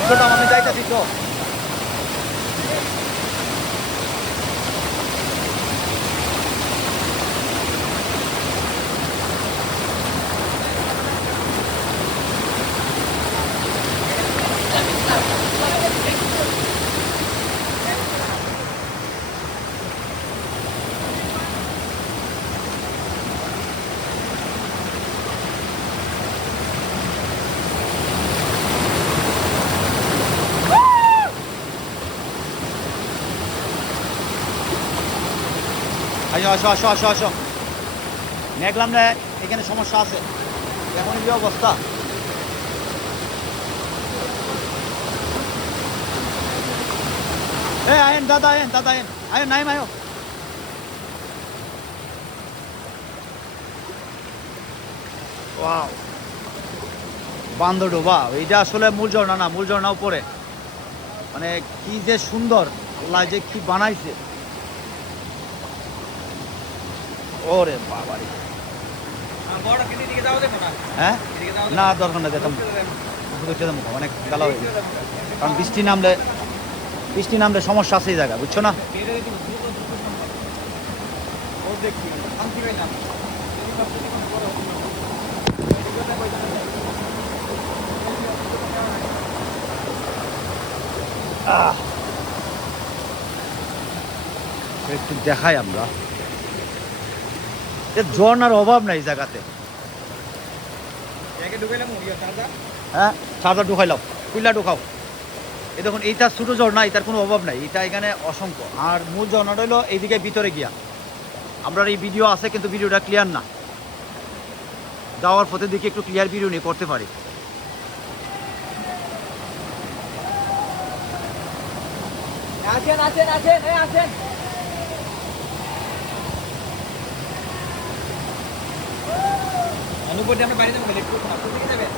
ছোট আমি যাইতেছি আসো আসো আসো আসো আসো। দেখলাম না এখানে সমস্যা আছে। এখন যে অবস্থা। এ আয়েন, দাদা আয়েন দাদা, আয়েন। আয়েন, নাইম, আয়ো। ওয়াও। বান্দরডোবা এইটা আসলে মূল ঝর্ণা না, মূল ঝর্ণা উপরে। মানে কি যে সুন্দর, আল্লাহ যে কি বানাইছে। ওরে যাবে না। হ্যাঁ? না দরকার না যেতাম। অনেক গালা হয়ে কারণ বৃষ্টি নামলে বৃষ্টি নামলে সমস্যা আছে এই জায়গা বুঝছ না। একটু দেখাই আমরা। এ ঝর্ণার অভাব নাই জায়গাতে। হ্যাঁ? সাদা ঢুকাইলাও কুইলা ঢুকাও। এই দেখুন এইটা ছোটো ঝর্ণা এটার কোনো অভাব নাই এটা এখানে অসংখ্য। আর মূল ঝর্ণাটা হলো এইদিকে ভিতরে গিয়া। আমরা এই ভিডিও আছে কিন্তু ভিডিওটা ক্লিয়ার না। যাওয়ার পথে দিকে একটু ক্লিয়ার ভিডিও নিয়ে করতে পারি। আসেন আসেন আসেন এই আসেন অনুপর দিয়ে আমরা বাড়ি যাবো একটু যাবেন